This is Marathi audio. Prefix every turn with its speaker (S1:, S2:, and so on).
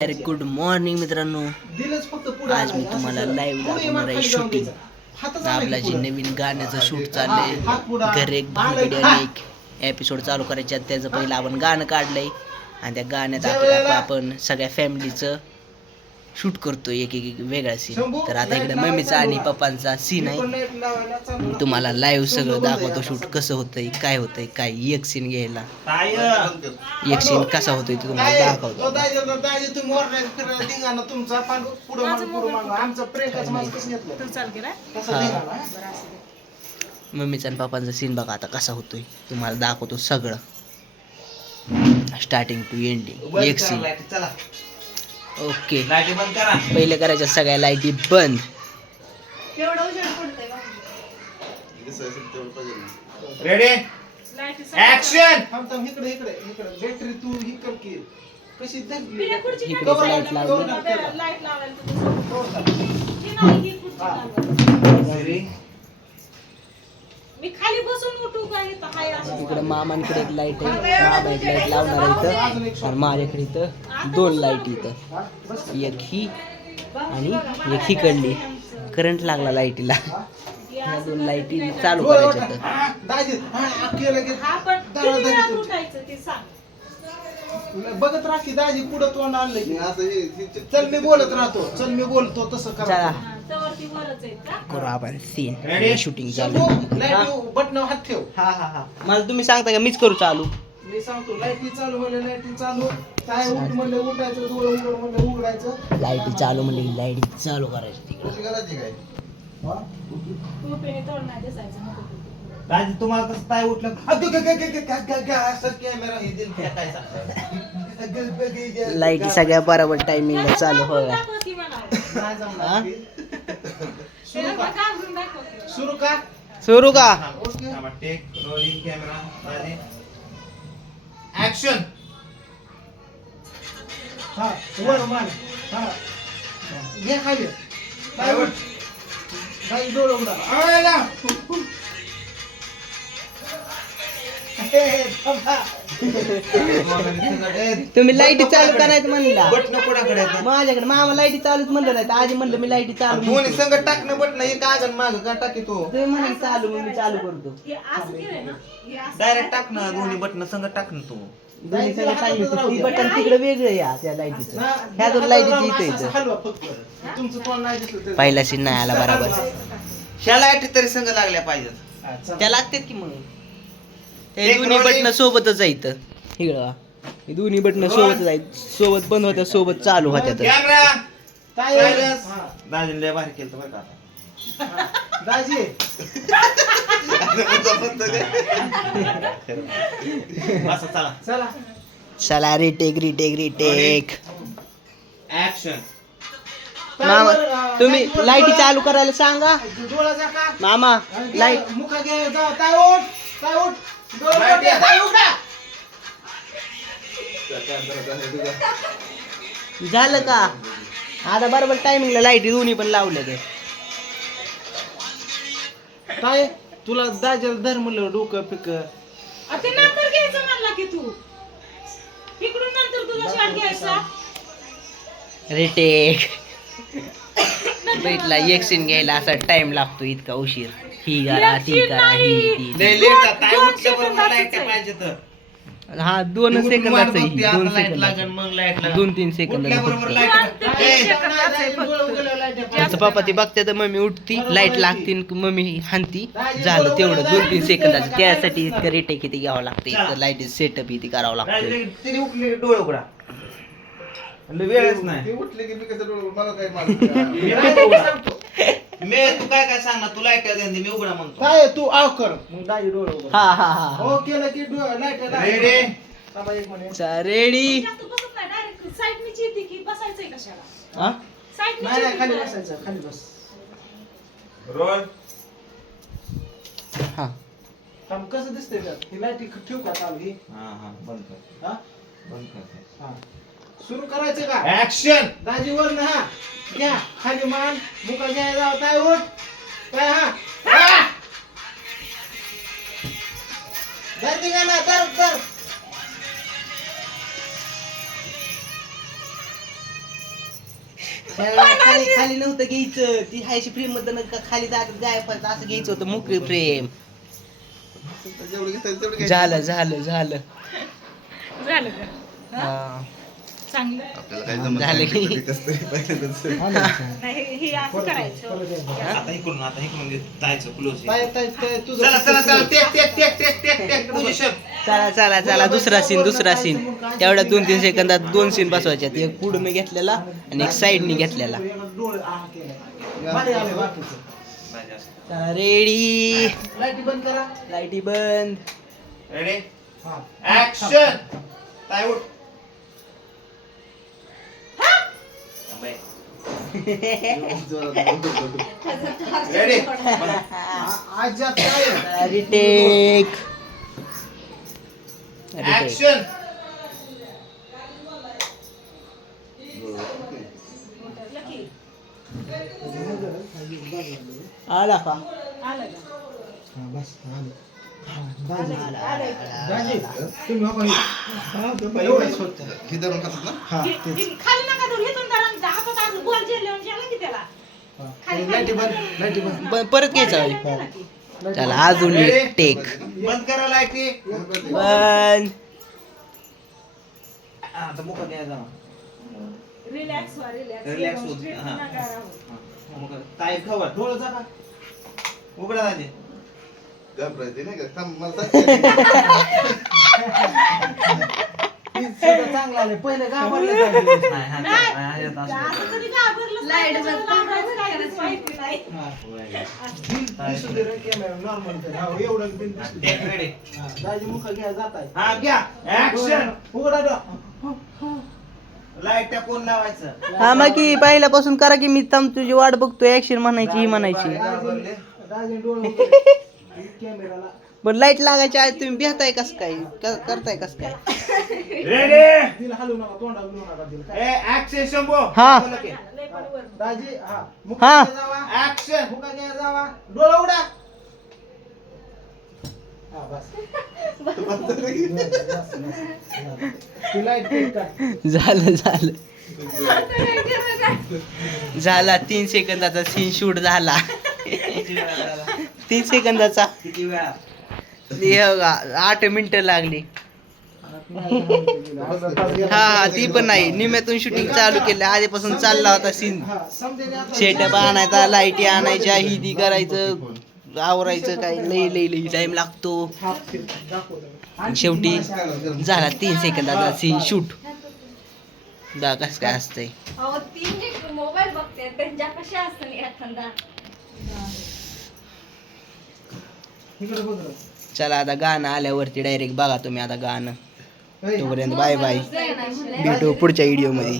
S1: अरे गुड मॉर्निंग मित्रांनो. आज मी तुम्हाला लाईव्ह दाखवणार आहे शूटिंग आपला जे नवीन गाण्याचं शूट चाललंय घर एक भानगडी आणि एक एपिसोड चालू करायच्या त्याचं पहिलं आपण गाणं काढलंय. आणि त्या गाण्यात आपलं आपण सगळ्या फॅमिलीचं शूट करतोय एक एक एक वेगळा सीन तर आता इकडे मम्मीचा आणि पप्पांचा सीन आहे. तुम्हाला लाईव्ह सगळं दाखवतो शूट कसं होतंय काय होतंय काय एक सीन घ्यायला. एक सीन कसा होतोय ते तुम्हाला दाखवतो.
S2: तुमचा पुढे आमचा प्रेमाचं माझं कसं घेतलं? कसं
S1: हा.
S2: धिंगाणा?
S1: मम्मीचा आणि पप्पांचा सीन बघा आता कसा होतोय. तुम्हाला दाखवतो सगळं. स्टार्टिंग टू एंडिंग एक सीन
S2: चला.
S1: ओके.
S2: लाईटी बंद करा.
S1: पहिले करायच्या सगळ्या लाईटी बंद.
S2: रेडी ऍक्शन थांब थांब इकडे इकडे इकडे. बॅटरी तू ही कर की. कशी?
S1: इकडे
S2: लाइट
S1: लावली
S3: मी
S2: Ready?
S3: खाली बसून उठू का इथं हाय असं
S1: इकडे मामांकडे एक लाइट आहे. मामा एक लाइट लावणार आहे इथं. आणि माझ्याकडे इथं दोन लाइट इथं.
S2: बस.
S1: एक ही आणि एक ही कडली करंट लागला लाईटीला ह्या दोन लाईटी चालू करायच्या.
S2: हा, हा,
S3: हा
S2: बघत राखी दाजी पुढं तोंड आणलं की चल मी बोलत राहतो. चल मी बोलतो. तसं. करा.
S1: करू आपण सीन? शूटिंग चालू.
S2: लाइट बटन हात ठेव.
S1: हा हा हा. मला तुम्ही सांगता का मीच करू चालू?
S2: मी सांगतो लाईटी चालू म्हणले लाईटी चालू. काय उठ म्हणले उठायचं डोळे उघड म्हणले उघडायचं.
S1: लाईटी चालू म्हणली लाइट चालू करायची.
S2: तुम्हाला कसं काय उठलं. कॅमेरा हे ग-
S1: लाईटी सगळ्या बरोबर टायमिंगला चालू होय.
S2: नाही जमणार
S1: हा?
S2: सुरू का. सुरू का?
S1: सुरू का?
S2: Okay.
S4: Take rolling camera Raje action
S2: हा वर मान हा. घे खाली. काय डोळे उघडा. हे.
S1: तुम्ही लाईटी चालू करायचं म्हणला.
S4: बटन कोणाकडे आहेत?
S1: माझ्याकडे मामा लाईटी चालूच म्हणलं नाही तर आधी म्हणलं मी लाईटी चालू
S4: दोन्ही
S1: म्हणतो.
S4: संग टाकणं बटन हे कागद माग का टाकी तू?
S1: तुम्ही म्हणाल चालू मग मी चालू करतो.
S3: हे असं केलंय ना? हे असं
S4: डायरेक्ट टाकणं दोन्ही बटन संग टाकणं तू.
S1: दोन्ही सगळं सांगितलं ती बटन तिकडे वेगळं या त्या लाईटीचं.
S2: ना,
S1: ह्या दोन लाईटीची
S2: राहून
S1: इथं
S2: असं- असं
S1: इथं.
S2: हलवा फक्त तुमचं तोंड नाही दिसलं तरी.
S1: पहिला सीन नाही आला बरोबर.
S4: ह्या लाईटी तरी संग लागल्या पाहिजेत.
S1: त्या लागतात की मग? ते
S4: एक
S1: दोन्ही. बटन सोबतच आहेत इकडं वा. हे दोन्ही बटन सोबतच आहेत सोबत बंद होत्या सोबत चालू होत्या तर.
S4: कॅमेरा
S2: काय
S4: Silence.
S2: हा,
S4: दाजीने लय भारी केलं बरं का आता.
S2: दाजी
S4: असं चला
S2: चला
S1: चला रिटेक रिटेक रिटेक
S4: ऍक्शन
S1: मामा तुम्ही
S2: लाइट
S1: चालू करायला सांगा.
S2: डोळा जा का
S1: मामा
S2: लाइट.
S1: झालं का? आता बरोबर टायमिंगला लाईटी दोन्ही पण लावल्या ते.
S2: काय तुला दाजाला धर म्हणलं डोकं पिक
S3: ते नंतर घ्यायचं म्हणला की तू. इकडून नंतर तुला शॉट घ्यायचा.
S1: रिटेक. भेटला एक सीन घ्यायला असा टाइम लागतो इतका उशीर. ही करा
S3: एक
S1: ती करा ही
S3: नाही.
S1: ती.
S4: लय
S3: दोन-
S4: लेट जात
S3: दोन
S4: उठल्या बरोबर
S3: सेकंदाचंच
S4: लाइट
S3: आहे.
S4: पाहिजे तर
S1: हा दोन
S4: उठून
S1: सेकंदाच
S4: वाट बघते, आता
S1: दोन
S4: लाइट लागन
S1: सेकंद
S4: मग लाइट लागन
S1: दोन तीन सेकंद
S4: उठल्या बरोबर
S1: फक्त.
S4: लाइट
S3: दोन ते
S4: ए,
S3: तीन सेकंदाचं आहे फक्त.
S1: आमचं पप्पा ती बघते तर मम्मी उठती लाइट लागती न मम्मी हानती झालं तेवढं. दोन तीन सेकंदाचं त्यासाठी इतकं रिटेक किती घ्यावं लागतं. इतकं लाइट सेटअप इथे करावं लागतं.
S4: डोळे उघडा. वेळच नाही.
S2: उठले की मी कसं डोळे मला काय
S4: मी नको उघडा. मी तू काय काय सांगणार तू लाइट दे मी उघडा म्हणतो.
S2: काय तू? आव कर. मग दाजी डोळे.
S1: हा हा हा.
S2: हो केलं की लाइट
S4: रेडी
S2: थांबा एक मिनिट
S1: रेडी
S3: जास्त बसत नाही डायरेक्ट साईडनीच येते की बसायचंय कशाला?
S1: हा?
S2: नाही नाही खाली बसायचं खाली बस.
S4: रोल
S1: हा.
S2: थांब कसं दिसतंय त्यात? ही लाइट ठेवू का चालू ही
S4: हा हा बंद कर.
S2: हा?
S4: बंद कर.
S2: हा. सुरू करायचं का?
S4: ऍक्शन
S2: दाजी वर ना हा. घ्या. खाली मान. मुका घ्या जाव. काय उठ? काय हा? हा! धरती का ना तर
S1: खाली खाली नव्हतं घ्यायचं. ती हायशी फ्रेममध्ये खाली जात गाय पडत असं घ्यायचं होतं मोकळी फ्रेम झालं झालं झालं.
S3: झालं का?
S1: हा.
S3: चांगलं.
S1: झालं की.
S3: नाही हे असं करायचं.
S4: आता इकडून आता इकडून जायचं क्लोज
S2: ताई, ताई, ताई, तुझं
S4: चला चला चला take take take take take take position
S1: चला चला चला दुसरा सीन दुसरा सीन तेवढ्या दोन तीन सेकंदात दोन सीन बसवायच्यात. एक पुढे घेतलेला आणि एक साईडने घेतलेला. रेडी
S2: लाईटी बंद करा.
S1: लाईटी बंद.
S4: रेडी
S2: हा.
S4: ऍक्शन उठ रेडी
S2: आ- आज काय?
S1: रिटेक
S4: ऍक्शन
S1: आला का
S3: आलं
S2: हा, बस, आलं. हा, दाजी.
S1: आला, आला, आला.
S2: दाजी, तुम्ही
S3: असं गोल जेवल्यावर जेला की त्याला.
S2: लाईटी बंद लाईटी बंद.
S1: ब- परत घ्यायचा होय.
S3: की.
S1: चला अजून एक टेक
S4: बंद करा लाईटी
S1: बंद
S4: आता मुख द्यायचा
S3: रिलॅक्स व्हा रिलॅक्स
S4: Relax
S3: straight
S4: हा.
S3: नका राहू.
S4: ताई खबर
S2: डोळं.
S4: उघडा दादी
S2: ही सगळं चांगलं आलंय. पहिले घाबरले.
S3: असं माहिती नाही.
S2: हा. बिल दिसू दे रे कॅमेरा, normal कर. हा, एवढं बिल दिसू दे.
S4: रेडी
S2: हा, दाजी मुख घ्या जात आहे
S4: हा घ्या ऍक्शन
S2: उघडा डोळा.
S4: लाइट कोण लावायचं
S1: हा मग की पहिल्यापासून करा की मी थांब तुझी वाट बघतोय ऍक्शन म्हणायची ही म्हणायची
S2: दाजी दाजी डोळे उघडे. कॅमेराला
S1: पण लाइट लागायच्या आधी तुम्ही भेटाय कस काय क- करताय कस काय
S4: रेडी
S2: दिल हलवू नका तोंडावर घेऊ नका दिल. काय?
S4: ए ऍक्शन शंभू.
S1: हा.
S3: लय पण वर.
S2: दाजी हा. मुख
S1: हा.
S2: घ्या जावा.
S4: ऍक्शन
S2: मुका घ्या जावा. डोळा उडा. हा बस. बस, बस, बस. ती लाइट पेट टाक.
S1: झालं झालं. झाला तीन सेकंदाचा सीन शूट झाला? तीन सेकंदाचा.
S4: किती वेळा?
S1: हे बघा, आठ मिनिटं लागली. हा हा ती पण नाही. निम्यातून शूटिंग चालू केलं. आधीपासून चालला होता सीन शेटअप आणायचा लाईटी आणायच्या ही ती करायचं आवरायचं काय. लई लई लई टाइम लागतो. शेवटी झाला तीन सेकंदाचा सीन शूट दा कस काय असतंय.
S5: मोबाईल बघते त्यांच्या कशा असतात.
S1: चला आता गाणं आल्यावरती डायरेक्ट बघा तुम्ही आता गाणं. तोपर्यंत बाय बाय. भेटू पुढच्या व्हिडिओमध्ये.